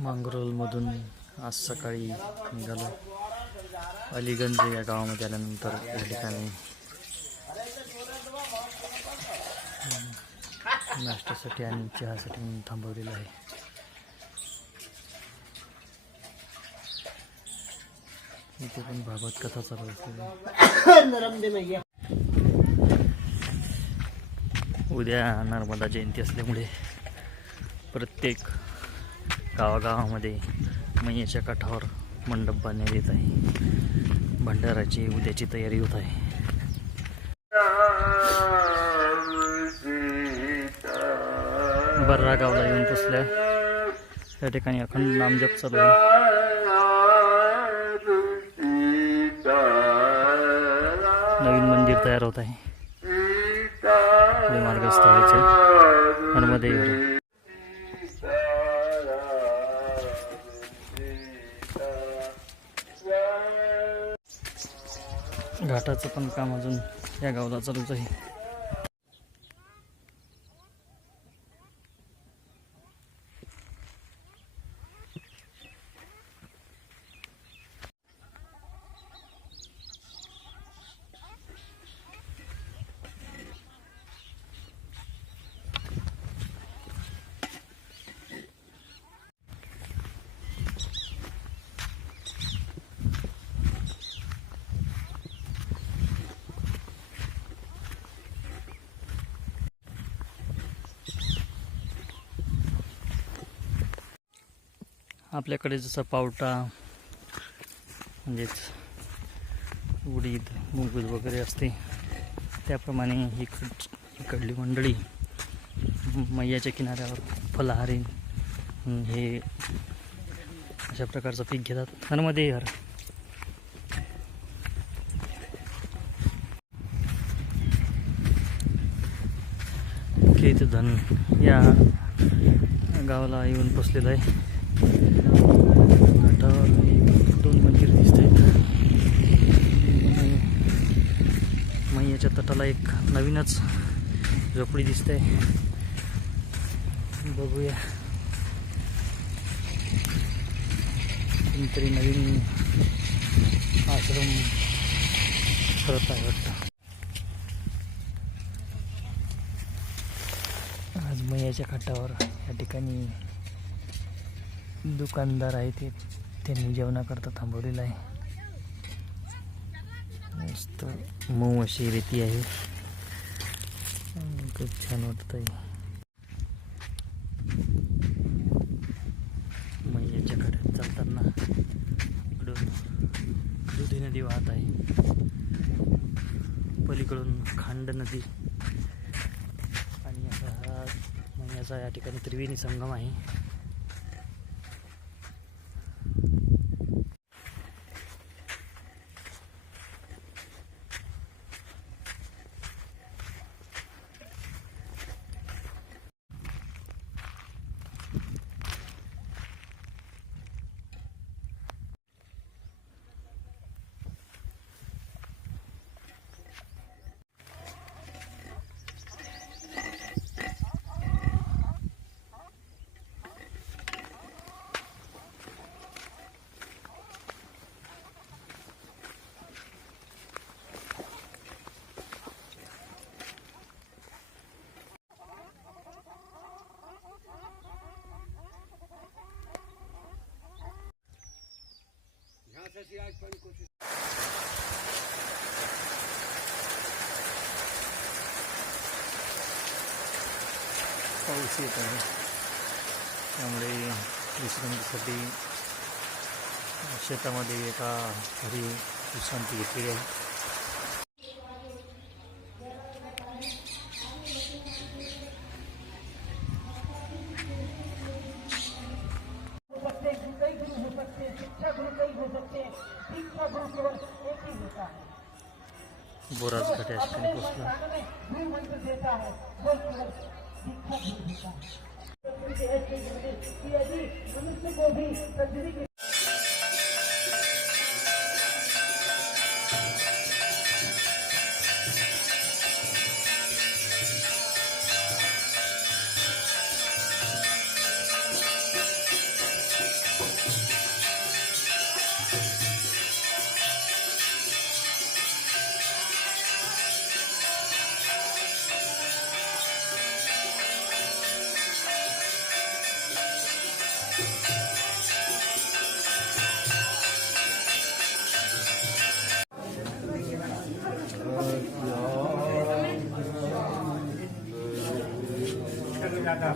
मांगरोलमधून आज सकाळी निघालो. अलीगंज या गावामध्ये आल्यानंतर या ठिकाणी नाश्त्यासाठी आणि चहासाठी म्हणून थांबवलेलं आहे. इथे पण भागवत कथा चालू असते. उद्या नर्मदा जयंती असल्यामुळे प्रत्येक गावागावामध्ये मैयाच्या काठावर मंडप बांधण्यात येत आहे. भंडाराची उद्याची तयारी होत आहे. बर्रा गावला येऊन पोचल्या. त्या ठिकाणी अखंड नामजप चालू आहे. नवीन मंदिर तयार होत आहे. पुढे मार्गस्थ व्हायचे नर्मदे. घाटाचं पण काम अजून या गावाला चालूच आहे. आपल्याकडे जसं पावटा म्हणजेच उडीद मूग वगैरे असते, त्याप्रमाणे इकडली मंडळी मैयाच्या किनाऱ्यावर फलाहारी हे अशा प्रकारचं पीक घेतात. नर्मदे हर. धन या गावाला येऊन पोचलेलं आहे. घाटावर 2 मंदिर दिसत आहेत. मैयाच्या तटाला एक नवीनच झोपडी दिसते. बघूया, कोणतरी नवीन आश्रम करत आहे वाटतं. आज मैयाच्या घाटावर या ठिकाणी दुकानदार आहे त्यांनी जेवणाकरता थांबवलेलं आहे. मस्त मऊ अशी रेती आहे. खूप छान वाटत आहे. मैयाच्या घाटात चालताना इकडून दुधी नदी वाहत आहे. पलीकडून खांड नदी आणि असा मैयाचा या ठिकाणी त्रिवेणी संगम आहे. पाऊस येत आहे, त्यामुळे विश्रांतीसाठी शेतामध्ये एका घरी विश्रांती घेतली आहे. बोराज घाट या ठिकाणी पोचला. दादा